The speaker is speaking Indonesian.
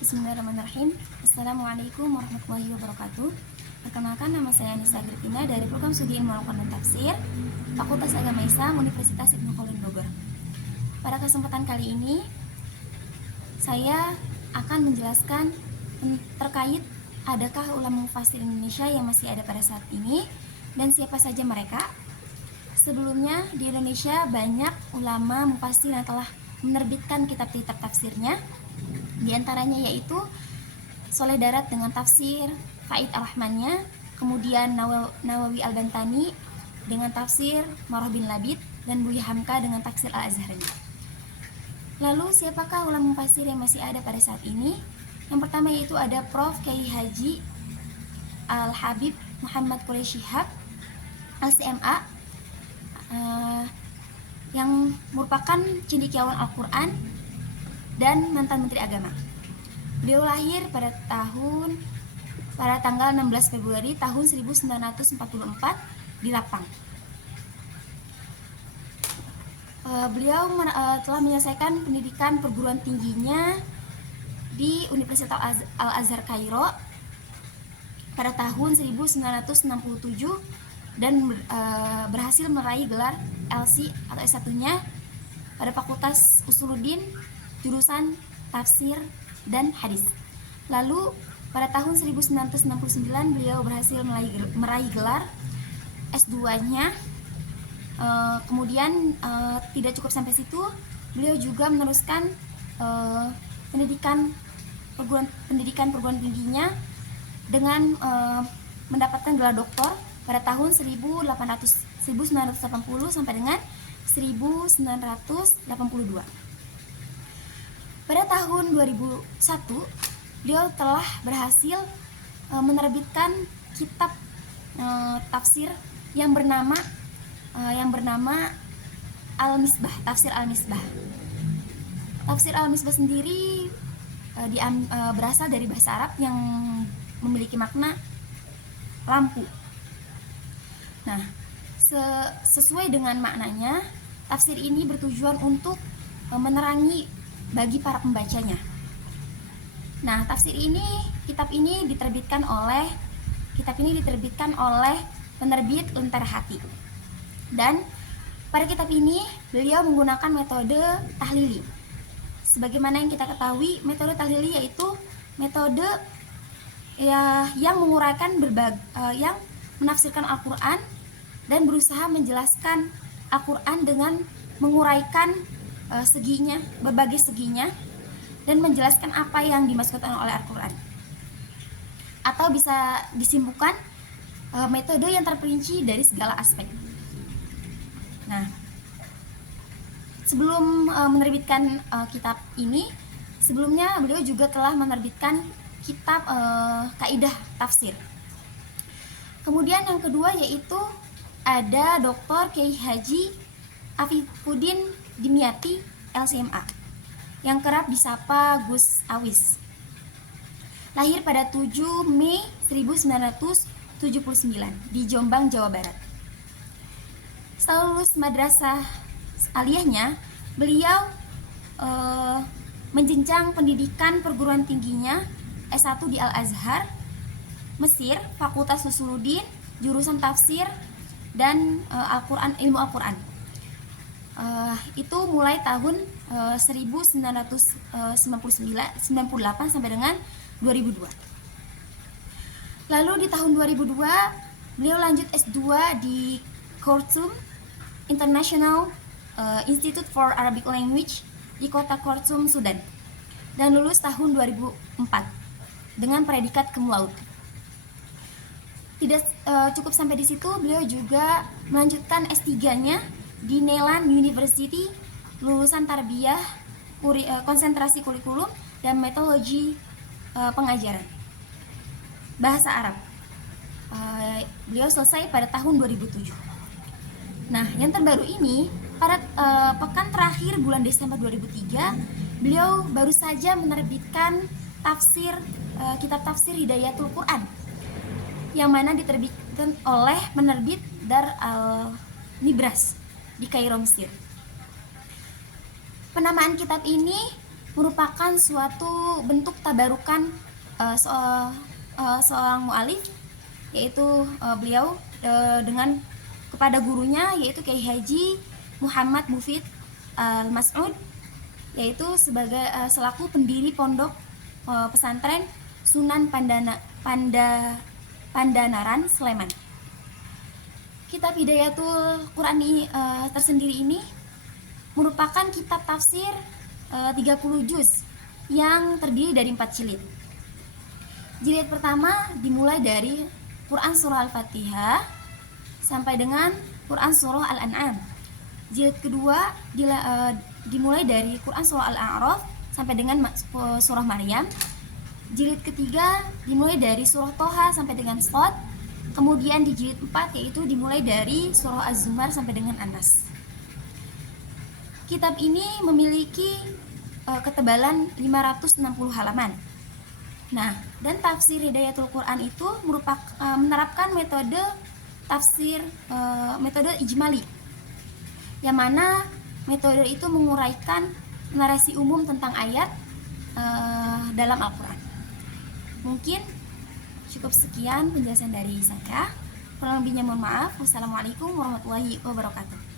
Bismillahirrahmanirrahim. Assalamualaikum warahmatullahi wabarakatuh. Perkenalkan, nama saya Nisa Agripina dari Program Studi Ilmu Al-Quran dan Tafsir, Fakultas Agama Islam, Universitas Ibnu Khaldun Bogor. Pada kesempatan kali ini, saya akan menjelaskan terkait adakah ulama mufassir Indonesia yang masih ada pada saat ini dan siapa saja mereka. Sebelumnya di Indonesia banyak ulama mufassir yang telah menerbitkan kitab-kitab tafsirnya. Di antaranya yaitu Soleh Darat dengan tafsir Faid Ar-Rahmannya, kemudian Nawawi Al-Bantani dengan tafsir Marah bin Labid, dan Buya Hamka dengan tafsir Al-Azharnya. Lalu siapakah ulama mufassir yang masih ada pada saat ini? Yang pertama yaitu ada Prof. Kiai Haji Al-Habib Muhammad Quraish Shihab LCMA, yang merupakan cendekiawan Al-Quran dan mantan Menteri Agama. Beliau lahir pada tanggal 16 Februari tahun 1944 di Lapang. Beliau telah menyelesaikan pendidikan perguruan tingginya di Universitas Al-Azhar Kairo pada tahun 1967 dan berhasil meraih gelar LC atau S1-nya pada Fakultas Usuluddin, jurusan tafsir dan hadis. Lalu pada tahun 1969 beliau berhasil meraih gelar S2-nya. Kemudian tidak cukup sampai situ, beliau juga meneruskan pendidikan perguruan tingginya dengan mendapatkan gelar doktor pada tahun 1980 sampai dengan 1982. Pada tahun 2001, beliau telah berhasil menerbitkan kitab tafsir yang bernama Al-Misbah, Tafsir Al-Misbah. Tafsir Al-Misbah sendiri berasal dari bahasa Arab yang memiliki makna lampu. Nah, sesuai dengan maknanya, tafsir ini bertujuan untuk menerangi bagi para pembacanya. Nah, kitab ini diterbitkan oleh penerbit Lentera Hati. Dan pada kitab ini beliau menggunakan metode tahlili. Sebagaimana yang kita ketahui, metode tahlili yaitu metode yang menguraikan yang menafsirkan Al-Quran dan berusaha menjelaskan Al-Quran dengan menguraikan berbagai seginya, dan menjelaskan apa yang dimaksudkan oleh Al-Quran. Atau bisa disimpulkan metode yang terperinci dari segala aspek. Nah, sebelum menerbitkan kitab ini, sebelumnya beliau juga telah menerbitkan kitab Kaidah Tafsir. Kemudian yang kedua yaitu ada Dr. Kiai Haji Afifuddin Dimyati LCMA, yang kerap disapa Gus Awis. Lahir pada 7 Mei 1979 di Jombang, Jawa Barat. Setelah lulus madrasah aliyahnya, beliau menjenjang pendidikan perguruan tingginya S1 di Al-Azhar, Mesir, Fakultas Usuluddin, jurusan tafsir dan ilmu Al-Quran. Itu mulai tahun 1998 sampai dengan 2002. Lalu di tahun 2002 beliau lanjut S2 di Khartoum International Institute for Arabic Language di kota Khartoum, Sudan, dan lulus tahun 2004 dengan predikat cum laude. Tidak cukup sampai di situ, beliau juga melanjutkan S3-nya di Neyland University, lulusan tarbiyah, konsentrasi kurikulum dan metodologi pengajaran bahasa Arab. Beliau selesai pada tahun 2007. Nah, yang terbaru ini pada pekan terakhir bulan Desember 2003, beliau baru saja menerbitkan kitab tafsir Hidayatul Quran, yang mana diterbitkan oleh penerbit Dar Al-Nibras di Kairo, Mesir. Penamaan kitab ini merupakan suatu bentuk tabarukan seorang mu'alif, yaitu beliau dengan kepada gurunya, yaitu Kiai Haji Muhammad Mufid Al-Mas'ud, yaitu sebagai selaku pendiri pondok pesantren Sunan Pandanaran, Sleman. Kitab Hidayatul Quran tersendiri ini merupakan kitab tafsir 30 juz yang terdiri dari 4 jilid. Jilid pertama dimulai dari Quran Surah Al-Fatihah sampai dengan Quran Surah Al-An'am. Jilid kedua dimulai dari Quran Surah Al-A'raf sampai dengan Surah Maryam. Jilid ketiga dimulai dari Surah Toha sampai dengan Shad. Kemudian di jilid 4 yaitu dimulai dari Surah Az-Zumar sampai dengan An-Nas. Kitab ini memiliki ketebalan 560 halaman. Nah, dan tafsir Hidayatul Quran itu menerapkan metode tafsir metode ijmali, yang mana metode itu menguraikan narasi umum tentang ayat dalam Al-Quran. Mungkin cukup sekian penjelasan dari saya. Kurang lebihnya mohon maaf. Wassalamualaikum warahmatullahi wabarakatuh.